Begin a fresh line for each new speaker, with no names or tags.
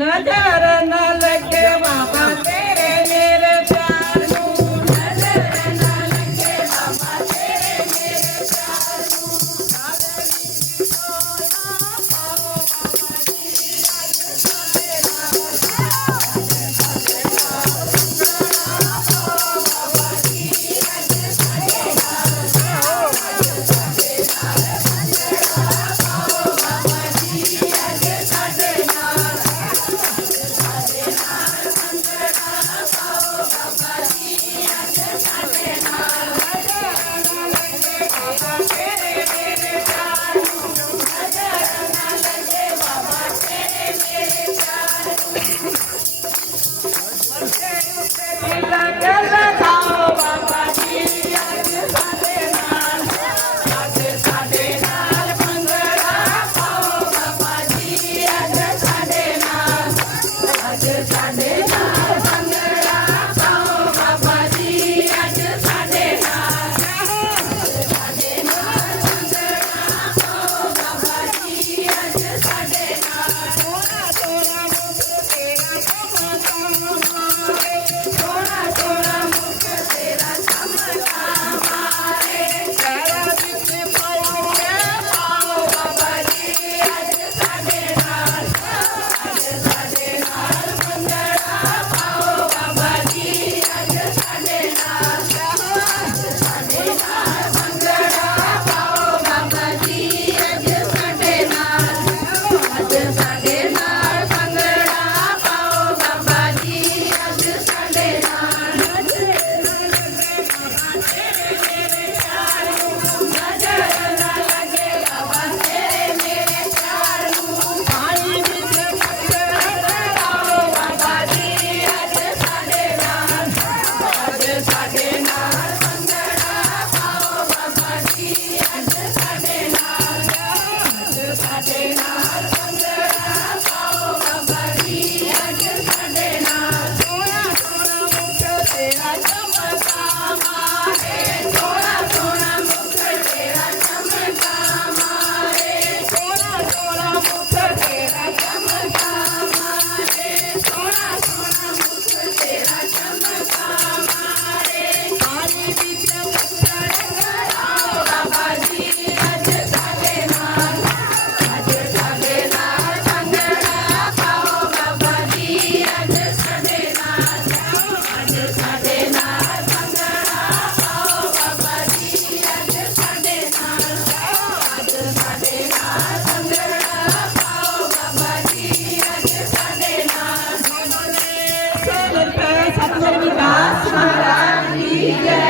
ನಜರನಲ Comunidade Sumaraca e